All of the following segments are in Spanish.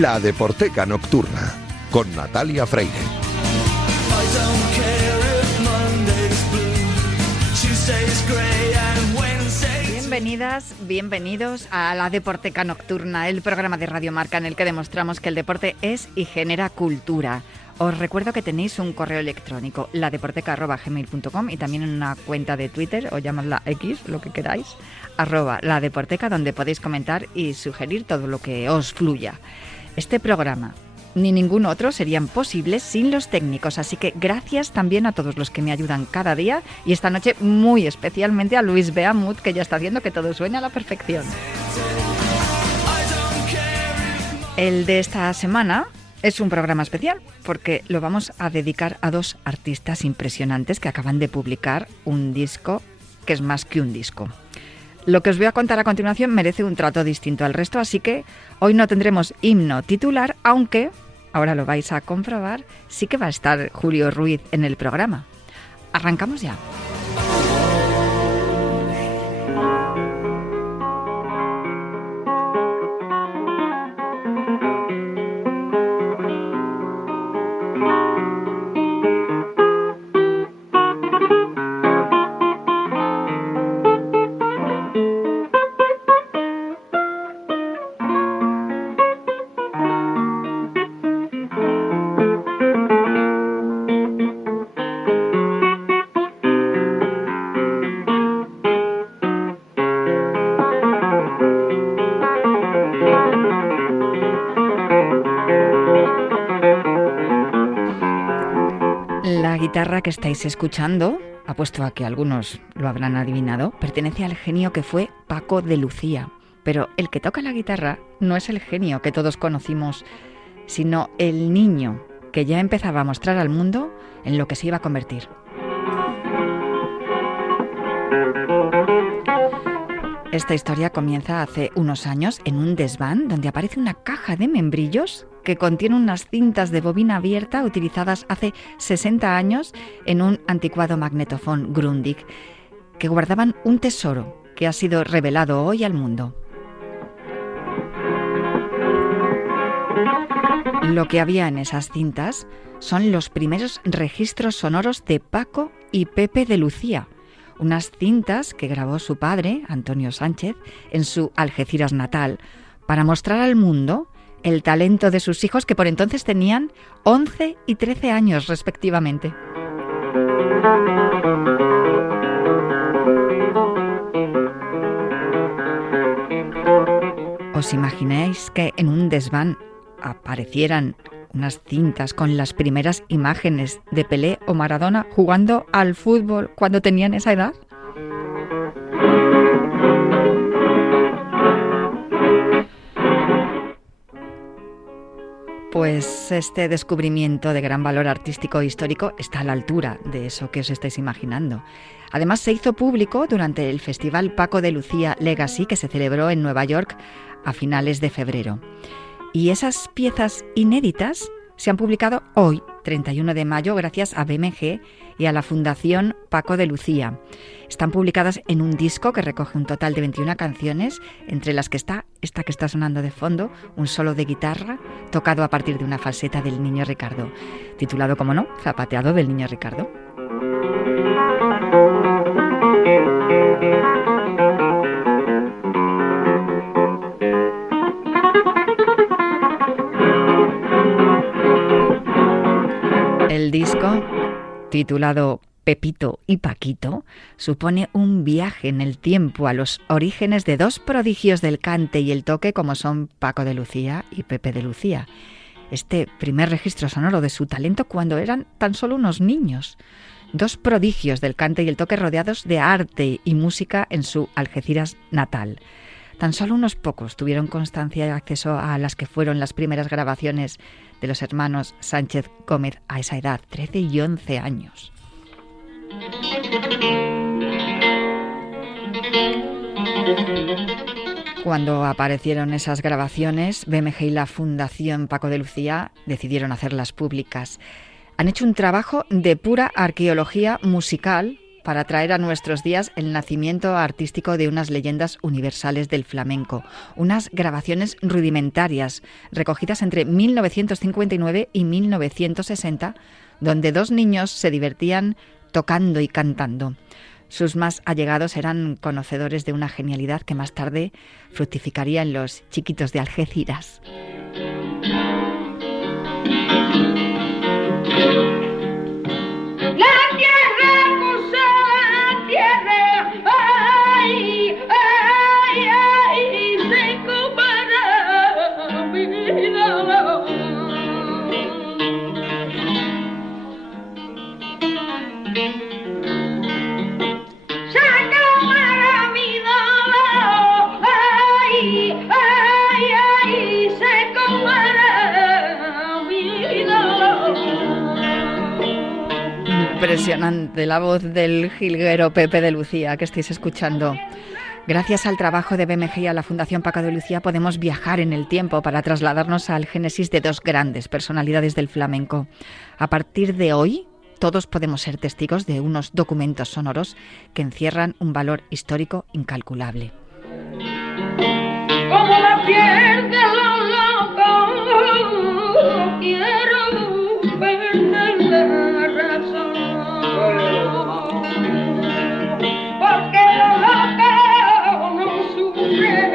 La Deporteca Nocturna, con Natalia Freire. Bienvenidas, bienvenidos a La Deporteca Nocturna, el programa de Radio Marca en el que demostramos que el deporte es y genera cultura. Os recuerdo que tenéis un correo electrónico, ladeporteca@gmail.com, y también una cuenta de Twitter, o llamadla X, lo que queráis, @ladeporteca, donde podéis comentar y sugerir todo lo que os fluya. Este programa ni ningún otro serían posibles sin los técnicos, así que gracias también a todos los que me ayudan cada día, y esta noche muy especialmente a Luis Beamut, que ya está haciendo que todo suene a la perfección. El de esta semana es un programa especial porque lo vamos a dedicar a dos artistas impresionantes que acaban de publicar un disco que es más que un disco. Lo que os voy a contar a continuación merece un trato distinto al resto, así que hoy no tendremos himno titular, aunque, ahora lo vais a comprobar, sí que va a estar Julio Ruiz en el programa. Arrancamos ya. La guitarra que estáis escuchando, apuesto a que algunos lo habrán adivinado, pertenece al genio que fue Paco de Lucía. Pero el que toca la guitarra no es el genio que todos conocimos, sino el niño que ya empezaba a mostrar al mundo en lo que se iba a convertir. Esta historia comienza hace unos años en un desván donde aparece una caja de membrillos que contiene unas cintas de bobina abierta utilizadas hace 60 años en un anticuado magnetofón Grundig, que guardaban un tesoro que ha sido revelado hoy al mundo. Lo que había en esas cintas son los primeros registros sonoros de Paco y Pepe de Lucía, unas cintas que grabó su padre, Antonio Sánchez, en su Algeciras natal, para mostrar al mundo el talento de sus hijos, que por entonces tenían 11 y 13 años respectivamente. ¿Os imagináis que en un desván aparecieran unas cintas con las primeras imágenes de Pelé o Maradona jugando al fútbol cuando tenían esa edad? Pues este descubrimiento de gran valor artístico e histórico está a la altura de eso que os estáis imaginando. Además, se hizo público durante el Festival Paco de Lucía Legacy, que se celebró en Nueva York a finales de febrero. Y esas piezas inéditas se han publicado hoy, 31 de mayo, gracias a BMG y a la Fundación Paco de Lucía. Están publicadas en un disco que recoge un total de 21 canciones, entre las que está esta que está sonando de fondo, un solo de guitarra tocado a partir de una falseta del Niño Ricardo, titulado, como no, Zapateado del Niño Ricardo. El disco, titulado Pepito y Paquito, supone un viaje en el tiempo a los orígenes de dos prodigios del cante y el toque como son Paco de Lucía y Pepe de Lucía. Este primer registro sonoro de su talento cuando eran tan solo unos niños. Dos prodigios del cante y el toque rodeados de arte y música en su Algeciras natal. Tan solo unos pocos tuvieron constancia y acceso a las que fueron las primeras grabaciones de los hermanos Sánchez Gómez a esa edad, 13 y 11 años. Cuando aparecieron esas grabaciones, BMG y la Fundación Paco de Lucía decidieron hacerlas públicas. Han hecho un trabajo de pura arqueología musical para traer a nuestros días el nacimiento artístico de unas leyendas universales del flamenco, unas grabaciones rudimentarias recogidas entre 1959 y 1960, donde dos niños se divertían tocando y cantando. Sus más allegados eran conocedores de una genialidad que más tarde fructificaría en los Chiquitos de Algeciras. Impresionante la voz del jilguero Pepe de Lucía que estáis escuchando. Gracias al trabajo de BMG y a la Fundación Paco de Lucía podemos viajar en el tiempo para trasladarnos al génesis de dos grandes personalidades del flamenco. A partir de hoy, todos podemos ser testigos de unos documentos sonoros que encierran un valor histórico incalculable. Como la piel de los locos, quiero perder la razón. Porque los locos no sufren,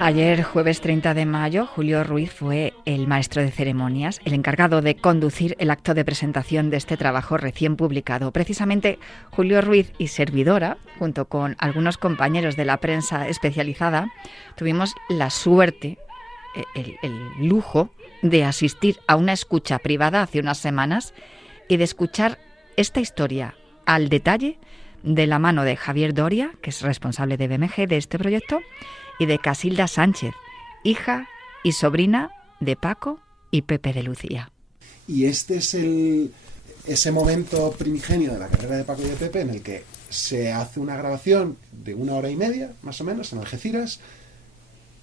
Ayer, jueves 30 de mayo, Julio Ruiz fue el maestro de ceremonias, el encargado de conducir el acto de presentación de este trabajo recién publicado. Precisamente Julio Ruiz y servidora, junto con algunos compañeros de la prensa especializada, tuvimos la suerte, el lujo de asistir a una escucha privada hace unas semanas y de escuchar esta historia al detalle de la mano de Javier Doria, que es responsable de BMG de este proyecto, y de Casilda Sánchez, hija y sobrina de Paco y Pepe de Lucía. Y este es ese momento primigenio de la carrera de Paco y de Pepe en el que se hace una grabación de 1 hora y media, más o menos, en Algeciras,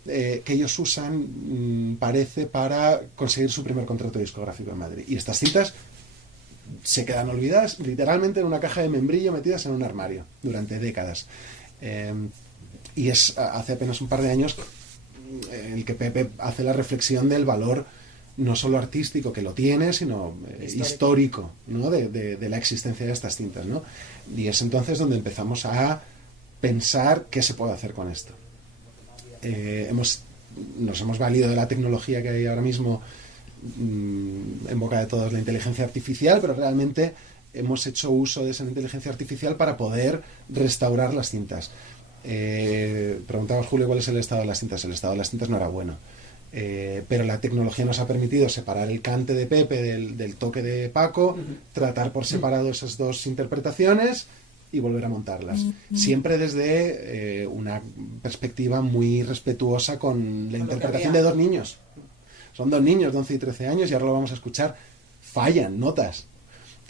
que ellos usan, parece, para conseguir su primer contrato discográfico en Madrid. Y estas cintas se quedan olvidadas literalmente en una caja de membrillo metidas en un armario durante décadas. Y es hace apenas un par de años el que Pepe hace la reflexión del valor no solo artístico, que lo tiene, sino histórico, ¿no? de la existencia de estas cintas, ¿no? Y es entonces donde empezamos a pensar qué se puede hacer con esto. Nos hemos valido de la tecnología que hay ahora mismo en boca de todos, la inteligencia artificial, pero realmente hemos hecho uso de esa inteligencia artificial para poder restaurar las cintas. Preguntabas, Julio, ¿cuál es el estado de las cintas? El estado de las cintas no era bueno, pero la tecnología nos ha permitido separar el cante de Pepe del toque de Paco, tratar por separado esas dos interpretaciones y volver a montarlas, siempre desde una perspectiva muy respetuosa con la interpretación de dos niños. Son dos niños de 11 y 13 años y ahora lo vamos a escuchar, fallan notas.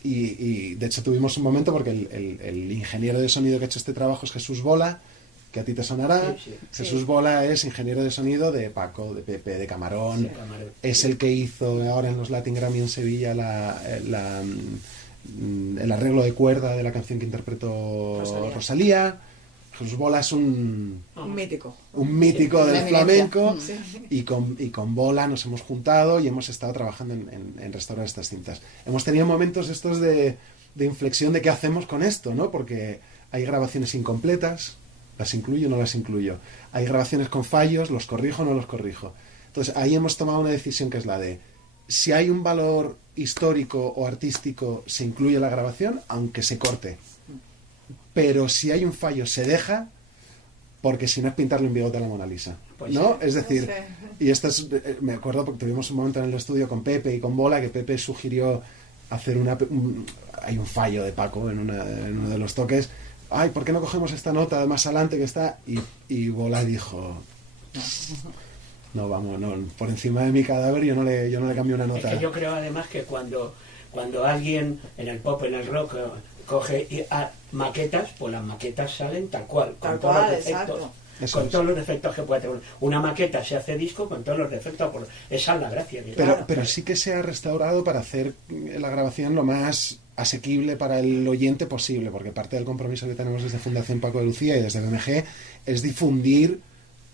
Y de hecho tuvimos un momento, porque el ingeniero de sonido que ha hecho este trabajo es Jesús Bola, que a ti te sonará. Sí. Jesús Bola es ingeniero de sonido de Paco, de Pepe, de Camarón. Sí, Camarón. Es el que hizo ahora en los Latin Grammy en Sevilla el arreglo de cuerda de la canción que interpretó Rosalía. Jesús Bola es un mítico. Un mítico del flamenco. Sí. Y con Bola nos hemos juntado y hemos estado trabajando en restaurar estas cintas. Hemos tenido momentos estos de inflexión de qué hacemos con esto, ¿no? Porque hay grabaciones incompletas, las incluyo o no las incluyo. Hay grabaciones con fallos, los corrijo o no los corrijo. Entonces ahí hemos tomado una decisión que es la de, si hay un valor histórico o artístico, se incluye la grabación, aunque se corte. Pero si hay un fallo, se deja, porque si no es pintarle un bigote a la Mona Lisa, ¿no? Es decir, no sé. Y esto es, me acuerdo porque tuvimos un momento en el estudio con Pepe y con Bola, que Pepe sugirió hacer hay un fallo de Paco en uno de los toques. Ay, ¿por qué no cogemos esta nota más adelante que está? Y Bola dijo, no, vamos, no, por encima de mi cadáver yo no le cambio una nota. Es que yo creo además que cuando alguien en el pop, en el rock, coge maquetas, pues las maquetas salen tal cual, con todos los efectos. con todos los defectos que puede tener. Una maqueta se hace disco con todos los defectos, esa es la gracia. Pero sí que se ha restaurado para hacer la grabación lo más asequible para el oyente posible, porque parte del compromiso que tenemos desde Fundación Paco de Lucía y desde BMG es difundir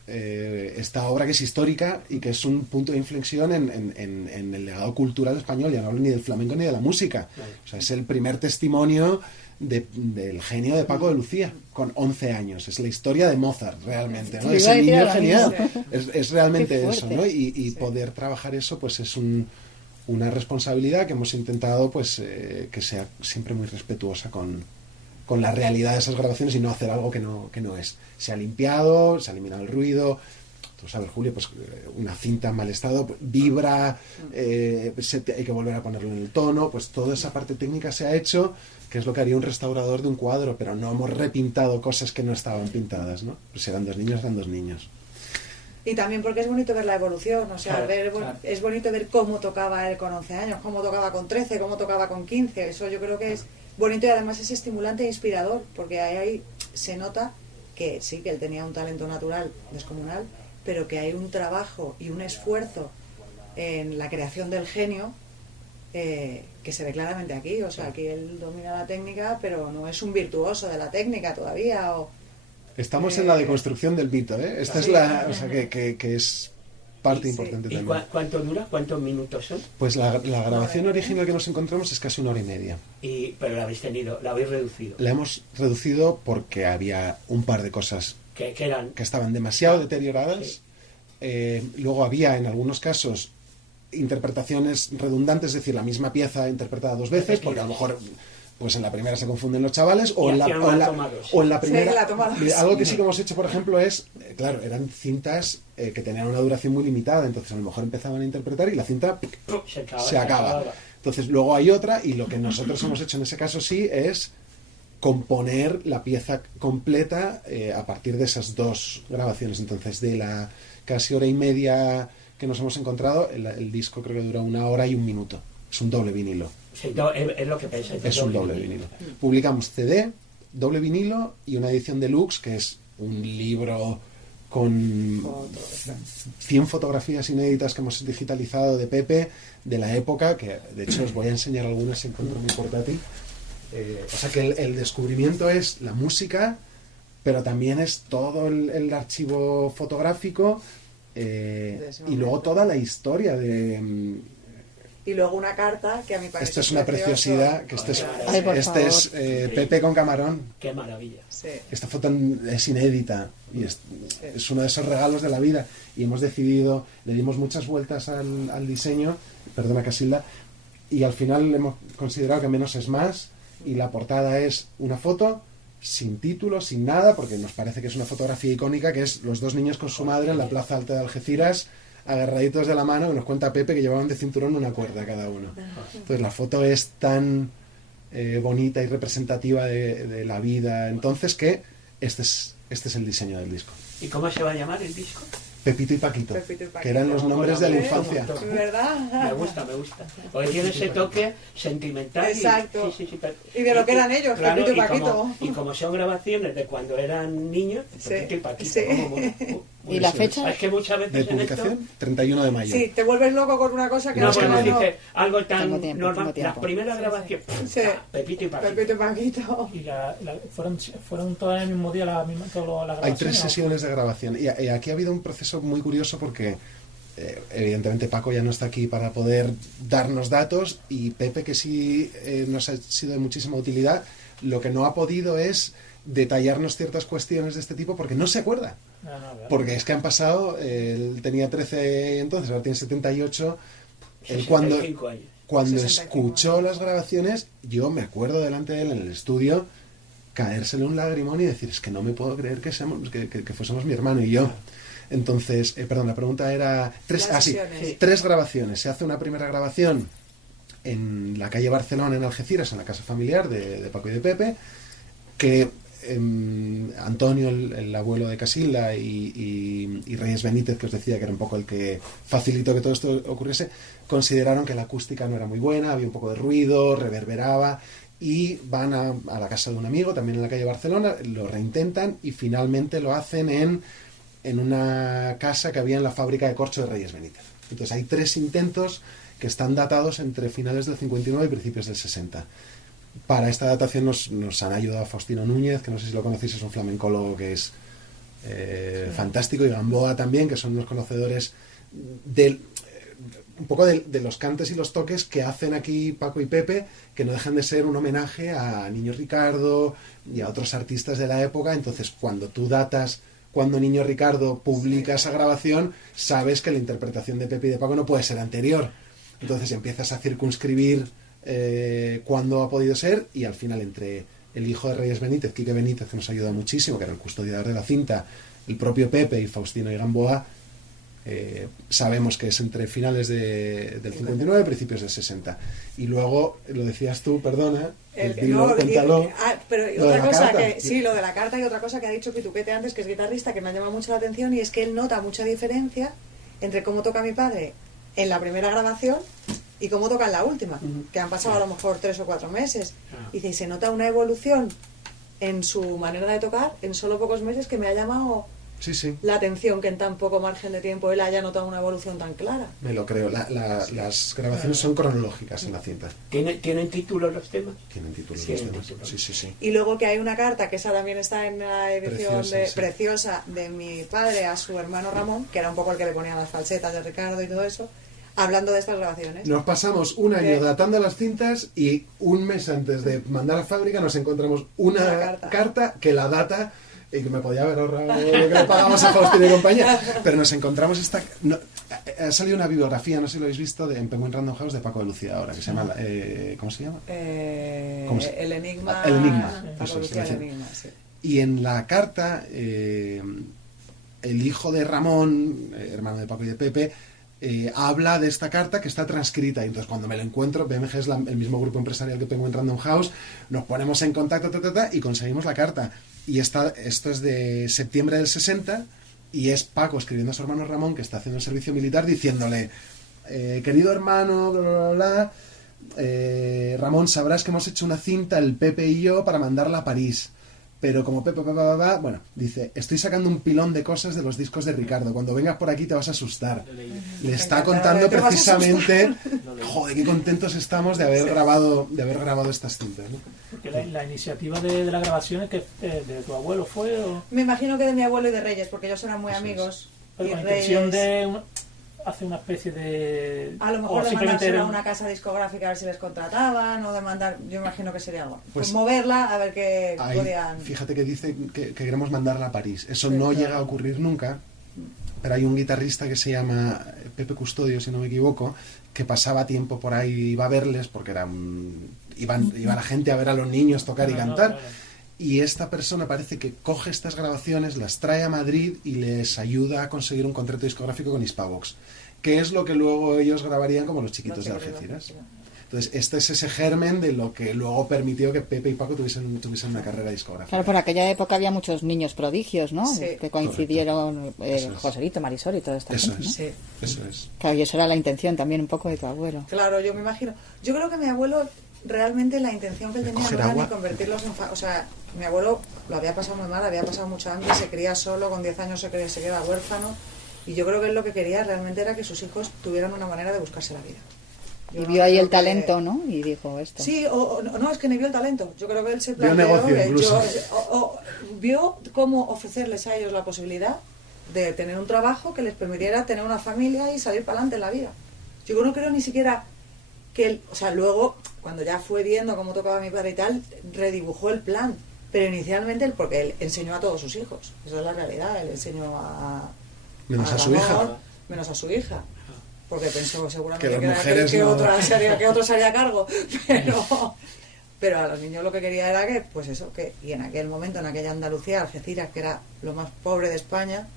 esta obra que es histórica y que es un punto de inflexión en el legado cultural español. Ya no hablo ni del flamenco ni de la música. O sea, es el primer testimonio del genio de Paco de Lucía, con 11 años. Es la historia de Mozart, realmente, ¿no? Ese niño genial. Es realmente eso, ¿no? Y poder trabajar eso, pues es una responsabilidad que hemos intentado, pues, que sea siempre muy respetuosa con la realidad de esas grabaciones y no hacer algo que no es. Se ha limpiado, se ha eliminado el ruido. Tú sabes, Julio, pues una cinta en mal estado vibra, hay que volver a ponerlo en el tono, pues toda esa parte técnica se ha hecho, que es lo que haría un restaurador de un cuadro, pero no hemos repintado cosas que no estaban pintadas, ¿no? Pues eran dos niños. Y también porque es bonito ver la evolución, o sea, es bonito ver cómo tocaba él con 11 años, cómo tocaba con 13, cómo tocaba con 15, eso yo creo que es bonito y además es estimulante e inspirador, porque ahí se nota que sí, que él tenía un talento natural descomunal, pero que hay un trabajo y un esfuerzo en la creación del genio que se ve claramente aquí. O sea, aquí él domina la técnica, pero no es un virtuoso de la técnica todavía. Estamos en la deconstrucción del mito, ¿eh? Esta es la... O sea, que es parte importante ¿Y también. cuánto dura? ¿Cuántos minutos son? Pues la grabación original que nos encontramos es casi 1 hora y media. Pero la habéis reducido. La hemos reducido porque había un par de cosas que estaban demasiado deterioradas. Sí. Luego había, en algunos casos, interpretaciones redundantes, es decir, la misma pieza interpretada dos veces, porque a lo mejor pues en la primera se confunden los chavales, o en la primera... Sí, algo que sí que hemos hecho, por ejemplo, es, claro, eran cintas que tenían una duración muy limitada, entonces a lo mejor empezaban a interpretar y la cinta se acaba. Entonces luego hay otra, y lo que nosotros hemos hecho en ese caso sí es componer la pieza completa a partir de esas dos grabaciones. Entonces, de la casi 1 hora y media que nos hemos encontrado, el disco creo que dura 1 hora y 1 minuto. Es un doble vinilo. Sí, es lo que pensáis. Es un doble vinilo. Publicamos CD, doble vinilo y una edición deluxe, que es un libro con 100 fotografías inéditas que hemos digitalizado de Pepe, de la época, que de hecho os voy a enseñar algunas si encuentro mi portátil. O sea que el descubrimiento es la música, pero también es todo el archivo fotográfico y luego toda la historia de... Y luego una carta que a mí parece... Esto es una preciosidad, que este es Pepe con Camarón. ¡Qué maravilla! Sí. Esta foto es inédita y es uno de esos regalos de la vida, y hemos decidido, le dimos muchas vueltas al diseño, perdona Casilda, y al final hemos considerado que menos es más, y la portada es una foto sin título, sin nada, porque nos parece que es una fotografía icónica, que es los dos niños con su madre en la plaza alta de Algeciras, agarraditos de la mano, que nos cuenta Pepe que llevaban de cinturón una cuerda cada uno. Entonces la foto es tan bonita y representativa de la vida entonces, que este es el diseño del disco. ¿Y cómo se va a llamar el disco? Pepito y Paquito, que eran los nombres de la infancia. ¿Verdad? Me gusta. Porque tiene ese toque sentimental. Exacto. Sí, y de lo que eran ellos, claro, Pepito y Paquito. Y como son grabaciones de cuando eran niños, Pepito y Paquito. Sí. ¿Y la fecha? Es que muchas veces de publicación, 31 de mayo. Sí, te vuelves loco con una cosa que no, no dice algo tan tiempo, normal. Las primeras grabaciones, Pepito y Paquito. Pepito y Paquito. Y fueron todas el mismo día la grabación. Hay 3 sesiones de grabación. Y aquí ha habido un proceso muy curioso porque evidentemente Paco ya no está aquí para poder darnos datos, y Pepe, que sí nos ha sido de muchísima utilidad, lo que no ha podido es detallarnos ciertas cuestiones de este tipo porque no se acuerda. Porque es que han pasado, él tenía 13 entonces, ahora tiene 78. Él cuando escuchó las grabaciones, yo me acuerdo delante de él en el estudio caérsele un lagrimón y decir, es que no me puedo creer que fuésemos mi hermano y yo. Entonces, perdón, la pregunta era 3 grabaciones. Se hace una primera grabación en la calle Barcelona, en Algeciras, en la casa familiar de Paco y de Pepe, que Antonio, el abuelo de Casilda, y Reyes Benítez, que os decía que era un poco el que facilitó que todo esto ocurriese, consideraron que la acústica no era muy buena, había un poco de ruido, reverberaba, y van a la casa de un amigo, también en la calle Barcelona, lo reintentan y finalmente lo hacen en una casa que había en la fábrica de corcho de Reyes Benítez. Entonces hay 3 intentos que están datados entre finales del 59 y principios del 60. Para esta datación nos han ayudado Faustino Núñez, que no sé si lo conocéis, es un flamencólogo que es fantástico, y Gamboa también, que son los conocedores un poco de los cantes y los toques que hacen aquí Paco y Pepe, que no dejan de ser un homenaje a Niño Ricardo y a otros artistas de la época. Entonces, cuando tú datas cuando Niño Ricardo publica esa grabación, sabes que la interpretación de Pepe y de Paco no puede ser anterior. Entonces empiezas a circunscribir cuándo ha podido ser, y al final, entre el hijo de Reyes Benítez, Quique Benítez, que nos ayuda muchísimo, que era el custodiador de la cinta, el propio Pepe y Faustino y Gamboa, sabemos que es entre finales del 59 y principios del 60. Y luego, lo decías tú, perdona, cuéntalo. Pero otra cosa lo de la carta, y otra cosa que ha dicho Pituquete antes, que es guitarrista, que me ha llamado mucho la atención, y es que él nota mucha diferencia entre cómo toca mi padre en la primera grabación y cómo toca en la última, que han pasado a lo mejor 3 o 4 meses. Y dice, y se nota una evolución en su manera de tocar en solo pocos meses, que me ha llamado la atención, que en tan poco margen de tiempo él haya notado una evolución tan clara. Me lo creo. Las grabaciones son cronológicas en la cinta. ¿Tienen títulos los temas? Tienen títulos Sí, los temas. títulos. Sí. Y luego que hay una carta, que esa también está en la edición Preciosa, preciosa, de mi padre a su hermano Ramón, que era un poco el que le ponía las falsetas de Ricardo y todo eso, hablando de estas grabaciones. Nos pasamos un año datando las cintas, y un mes antes de mandar a fábrica nos encontramos una carta que la data, y que me podía haber ahorrado lo que le pagamos a Faustino y compañía, pero nos encontramos ha salido una bibliografía, no sé si lo habéis visto, en Penguin Random House, de Paco de Lucía ahora, que se llama ¿cómo se llama? El Enigma. El Enigma. Paco Lucía, el Enigma, sí. Y en la carta, el hijo de Ramón, hermano de Paco y de Pepe, habla de esta carta que está transcrita. Y entonces, cuando me lo encuentro, BMG es el mismo grupo empresarial que Penguin Random House, nos ponemos en contacto y conseguimos la carta. Y esto es de septiembre del 60, y es Paco escribiendo a su hermano Ramón, que está haciendo el servicio militar, diciéndole, querido hermano, bla, bla, bla, Ramón, sabrás que hemos hecho una cinta, el Pepe y yo, para mandarla a París. Pero como Pepe, bueno, dice, estoy sacando un pilón de cosas de los discos de Ricardo. Cuando vengas por aquí te vas a asustar. Le está contando precisamente, joder, qué contentos estamos de haber grabado estas cintas, ¿no? Porque la iniciativa de la grabación es que de tu abuelo fue, ¿o? Me imagino que de mi abuelo y de Reyes, porque ellos eran muy amigos. Con la intención de hacer una especie de... A lo mejor de mandárselo a una casa discográfica a ver si les contrataban, o de mandar... Yo imagino que sería algo. Pues moverla a ver qué podían... Fíjate que dice que queremos mandarla a París. Eso no llega a ocurrir nunca, pero hay un guitarrista que se llama Pepe Custodio, si no me equivoco, que pasaba tiempo por ahí, iba a verles, porque iba la gente a ver a los niños tocar y cantar. Y esta persona parece que coge estas grabaciones, las trae a Madrid y les ayuda a conseguir un contrato discográfico con Hispavox, que es lo que luego ellos grabarían como Los Chiquitos de Algeciras. Entonces, este es ese germen de lo que luego permitió que Pepe y Paco tuviesen una carrera discográfica. Claro, por aquella época había muchos niños prodigios, ¿no? Sí. Que coincidieron, Joselito, Marisol y toda esta gente, ¿no? Sí. Eso es. Claro, y eso era la intención también un poco de tu abuelo. Claro, yo me imagino. Yo creo que mi abuelo, realmente la intención que él tenía no era ni convertirlos en... O sea, mi abuelo lo había pasado muy mal, había pasado mucho hambre, se cría solo, con 10 años se queda huérfano, y yo creo que él lo que quería realmente era que sus hijos tuvieran una manera de buscarse la vida. Y vio ahí el talento, ¿no? Y dijo esto. Sí, no, es que ni vio el talento. Yo creo que él se planteó... Vio negocio, incluso. Vio cómo ofrecerles a ellos la posibilidad de tener un trabajo que les permitiera tener una familia y salir para adelante en la vida. Yo no creo ni siquiera que él... O sea, luego, cuando ya fue viendo cómo tocaba mi padre y tal, redibujó el plan. Pero inicialmente, porque él enseñó a todos sus hijos. Esa es la realidad. Él enseñó menos a su hija. Menos a su hija. Porque pensó seguramente que otro se haría cargo. Pero a los niños lo que quería era que, pues eso, y en aquel momento, en aquella Andalucía, Algeciras, que era lo más pobre de España,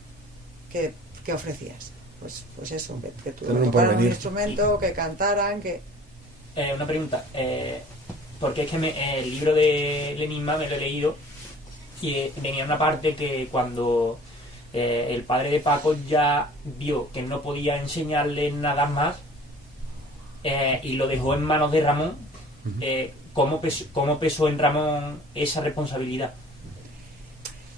¿qué ofrecías? Pues eso, que tocaran un instrumento, que cantaran, que... Una pregunta, porque es que el libro de Enigma me lo he leído y venía una parte que cuando el padre de Paco ya vio que no podía enseñarle nada más y lo dejó en manos de Ramón, ¿cómo pesó en Ramón esa responsabilidad?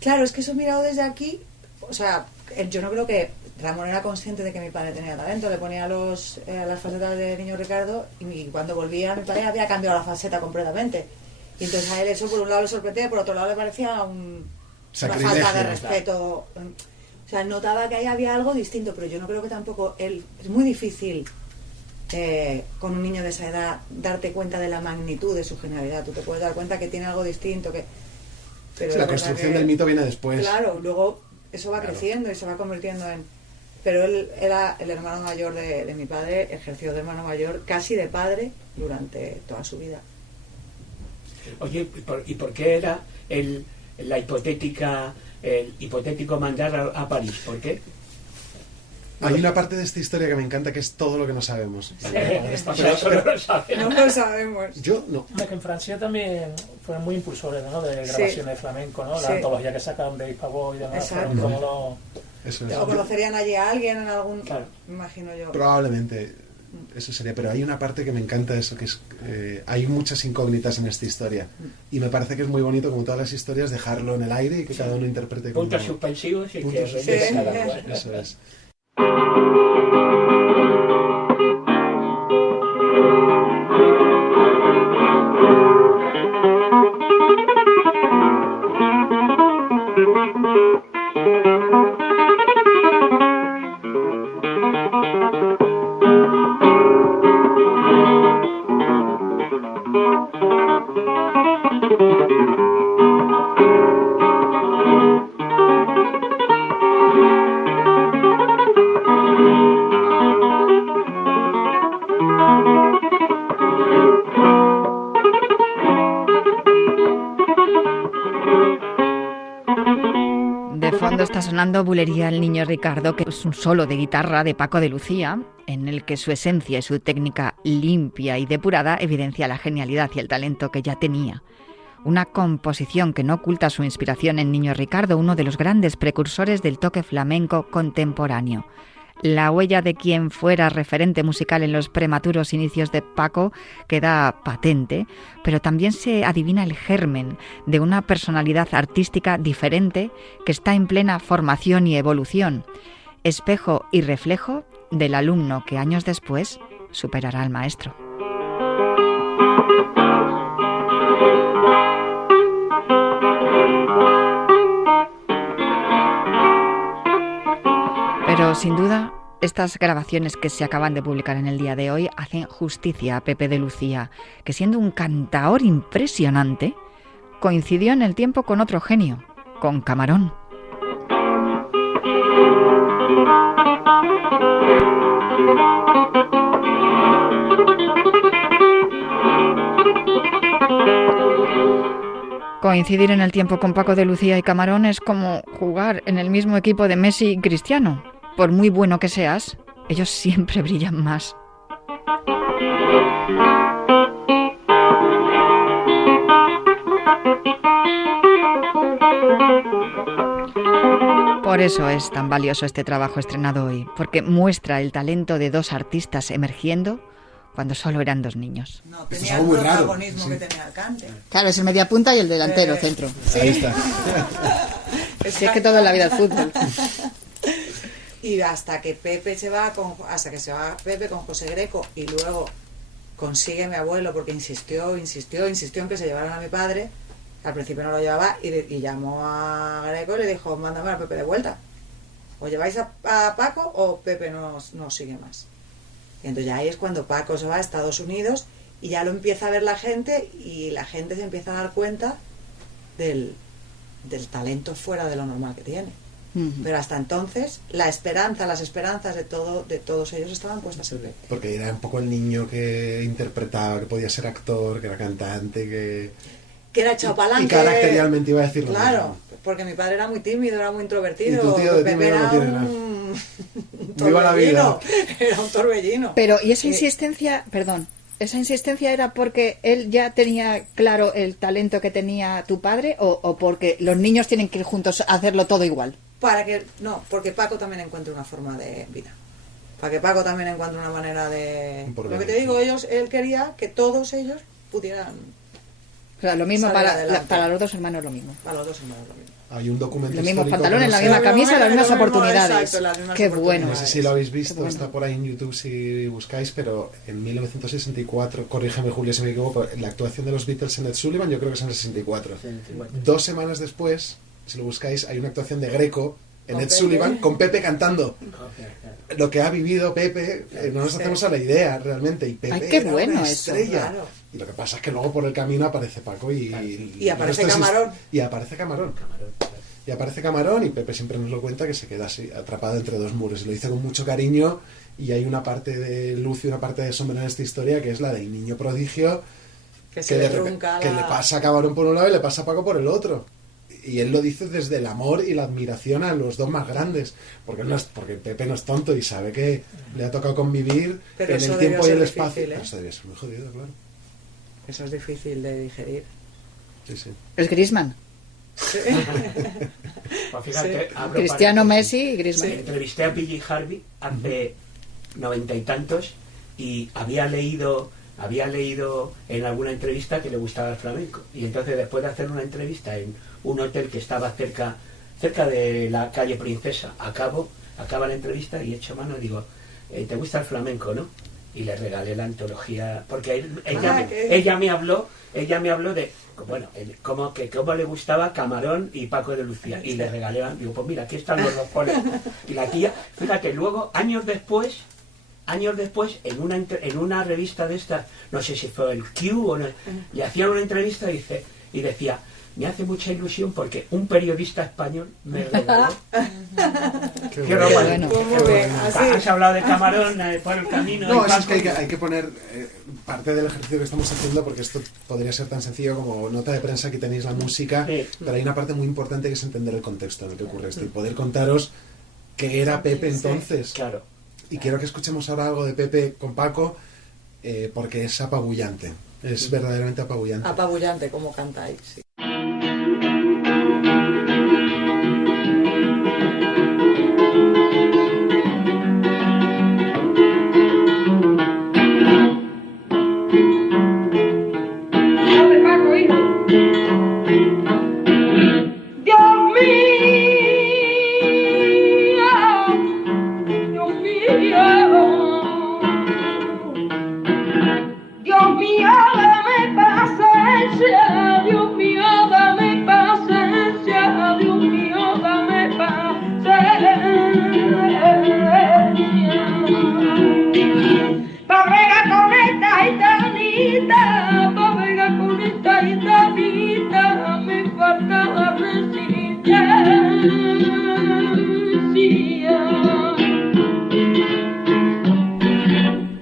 Claro, es que eso mirado desde aquí, o sea, yo no creo que Ramón era consciente de que mi padre tenía talento, le ponía las facetas de Niño Ricardo y cuando volvía mi padre había cambiado la faceta completamente. Y entonces a él eso por un lado le sorprendía, por otro lado le parecía una falta de respeto. O sea, notaba que ahí había algo distinto, pero yo no creo que tampoco él... Es muy difícil con un niño de esa edad darte cuenta de la magnitud de su genialidad. Tú te puedes dar cuenta que tiene algo distinto, pero sí, la construcción del mito viene después. Claro, luego eso va creciendo y se va convirtiendo en... Pero él era el hermano mayor de mi padre, ejerció de hermano mayor, casi de padre, durante toda su vida. Oye, ¿y por qué era el hipotético mandar a París? ¿Por qué? Hay una parte de esta historia que me encanta, que es todo lo que no sabemos. No lo sabemos. Yo no. Que en Francia también fueron muy impulsores, ¿no?, de grabaciones de flamenco, ¿no? La antología que sacaron de Pavó y demás. Fueron como Eso es. O conocerían allí a alguien en algún... Claro. Me imagino yo. Probablemente eso sería, pero hay una parte que me encanta eso, que es hay muchas incógnitas en esta historia y me parece que es muy bonito, como todas las historias, dejarlo en el aire y que cada uno interprete como... Puntos suspensivos y puntos que suspensivos. cada uno. Eso es. Está sonando Bulería el Niño Ricardo, que es un solo de guitarra de Paco de Lucía, en el que su esencia y su técnica limpia y depurada evidencia la genialidad y el talento que ya tenía. Una composición que no oculta su inspiración en Niño Ricardo, uno de los grandes precursores del toque flamenco contemporáneo. La huella de quien fuera referente musical en los prematuros inicios de Paco queda patente, pero también se adivina el germen de una personalidad artística diferente que está en plena formación y evolución, espejo y reflejo del alumno que años después superará al maestro. Pero sin duda, estas grabaciones que se acaban de publicar en el día de hoy hacen justicia a Pepe de Lucía, que siendo un cantaor impresionante, coincidió en el tiempo con otro genio, con Camarón. Coincidir en el tiempo con Paco de Lucía y Camarón es como jugar en el mismo equipo de Messi y Cristiano. Por muy bueno que seas, ellos siempre brillan más. Por eso es tan valioso este trabajo estrenado hoy, porque muestra el talento de dos artistas emergiendo cuando solo eran dos niños. No, tenía el protagonismo que tenía el cante. Claro, es el mediapunta y el delantero, centro. Sí. Ahí está. Si es que todo en la vida es fútbol. Y hasta que se va Pepe con José Greco y luego consigue mi abuelo, porque insistió en que se llevaran a mi padre. Al principio no lo llevaba y llamó a Greco y le dijo: mándame a Pepe de vuelta. O lleváis a Paco o Pepe no sigue más. Y entonces ya ahí es cuando Paco se va a Estados Unidos y ya lo empieza a ver la gente y la gente se empieza a dar cuenta del talento fuera de lo normal que tiene. Pero hasta entonces las esperanzas de todos ellos estaban puestas en Pepe. Porque era un poco el niño que interpretaba, que podía ser actor, que era cantante, que era echado para y caracterialmente iba a decirlo. Claro, porque mi padre era muy tímido, era muy introvertido. Y tu tío de Pepe tímido era no tiene nada. un Viva la vida. Era un torbellino. Pero, ¿y esa insistencia, esa insistencia era porque él ya tenía claro el talento que tenía tu padre o porque los niños tienen que ir juntos a hacerlo todo igual? Porque Paco también encuentra una forma de vida. Para que Paco también encuentre una manera de... Lo que te digo, él quería que todos ellos pudieran O sea, lo mismo para los dos hermanos, lo mismo. Para los dos hermanos, lo mismo. Hay un documento los mismos histórico pantalones, la misma camisa, las mismas oportunidades. Exacto, las mismas Qué oportunidades. bueno. No sé si lo habéis visto, está por ahí en YouTube si buscáis, pero en 1964, corrígeme Julio si me equivoco, la actuación de los Beatles en Ed Sullivan, yo creo que es en el 64. 2 semanas después, si lo buscáis, hay una actuación de Greco en Ed Sullivan con Pepe cantando. Lo que ha vivido Pepe, no nos hacemos a la idea realmente. Y Pepe qué era bueno una eso, estrella. claro. Y lo que pasa es que luego por el camino aparece Paco y aparece Camarón. Y aparece Camarón. Y aparece Camarón y Pepe siempre nos lo cuenta que se queda así, atrapado entre dos muros. Y lo dice con mucho cariño y hay una parte de luz y una parte de sombra en esta historia que es la del niño prodigio que le pasa a Camarón por un lado y le pasa a Paco por el otro. Y él lo dice desde el amor y la admiración a los dos más grandes. Porque Pepe no es tonto y sabe que le ha tocado convivir en el tiempo y el espacio. Difícil, ¿eh? Eso debía ser muy jodido, claro. Eso es difícil de digerir. Sí. Es Griezmann. Sí. Pues fíjate, Cristiano, Messi y Griezmann. Entrevisté a PJ Harvey hace 90 y tantos y había leído en alguna entrevista que le gustaba el flamenco. Y entonces después de hacer una entrevista en un hotel que estaba cerca de la calle Princesa, acaba la entrevista y echo mano y digo, ¿te gusta el flamenco, no? Y le regalé la antología, porque ella me habló de, bueno, cómo le gustaba Camarón y Paco de Lucía, y le regalé, digo, pues mira, aquí están los dos poles. Y la tía, fíjate, luego, años después, en una revista de estas, no sé si fue el Q o no, le hacían una entrevista y decía, me hace mucha ilusión porque un periodista español me regaló. Qué bueno. Has hablado de Camarón por el camino. No, eso es que hay que poner parte del ejercicio que estamos haciendo, porque esto podría ser tan sencillo como nota de prensa, aquí tenéis la música, pero hay una parte muy importante que es entender el contexto en el que ocurre esto y poder contaros qué era Pepe entonces. Claro. Y quiero que escuchemos ahora algo de Pepe con Paco, porque es apabullante. Es verdaderamente apabullante. Apabullante, como cantáis, sí.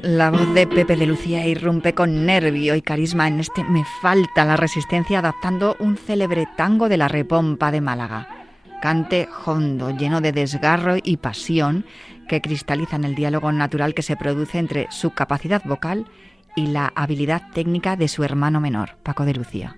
La voz de Pepe de Lucía irrumpe con nervio y carisma en este Me falta la resistencia, adaptando un célebre tango de la Repompa de Málaga. Cante hondo, lleno de desgarro y pasión, que cristaliza en el diálogo natural que se produce entre su capacidad vocal y la habilidad técnica de su hermano menor, Paco de Lucía.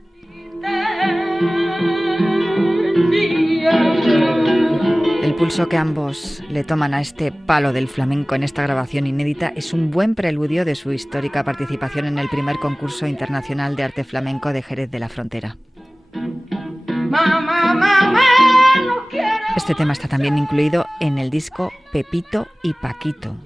El pulso que ambos le toman a este palo del flamenco en esta grabación inédita es un buen preludio de su histórica participación en el primer concurso internacional de arte flamenco de Jerez de la Frontera. Este tema está también incluido en el disco Pepito y Paquito.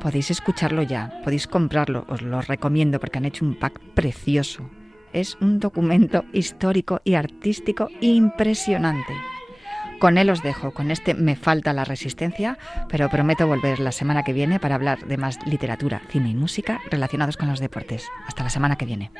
Podéis escucharlo ya, podéis comprarlo, os lo recomiendo porque han hecho un pack precioso. Es un documento histórico y artístico impresionante. Con él os dejo, con este Me falta la resistencia, pero prometo volver la semana que viene para hablar de más literatura, cine y música relacionados con los deportes. Hasta la semana que viene.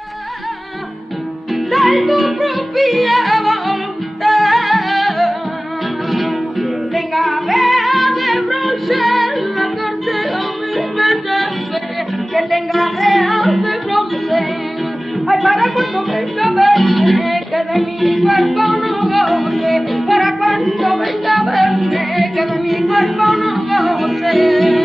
Ay, para cuando venga a verme, que de mi cuerpo no goce. Para cuando venga a verme, que de mi cuerpo no goce.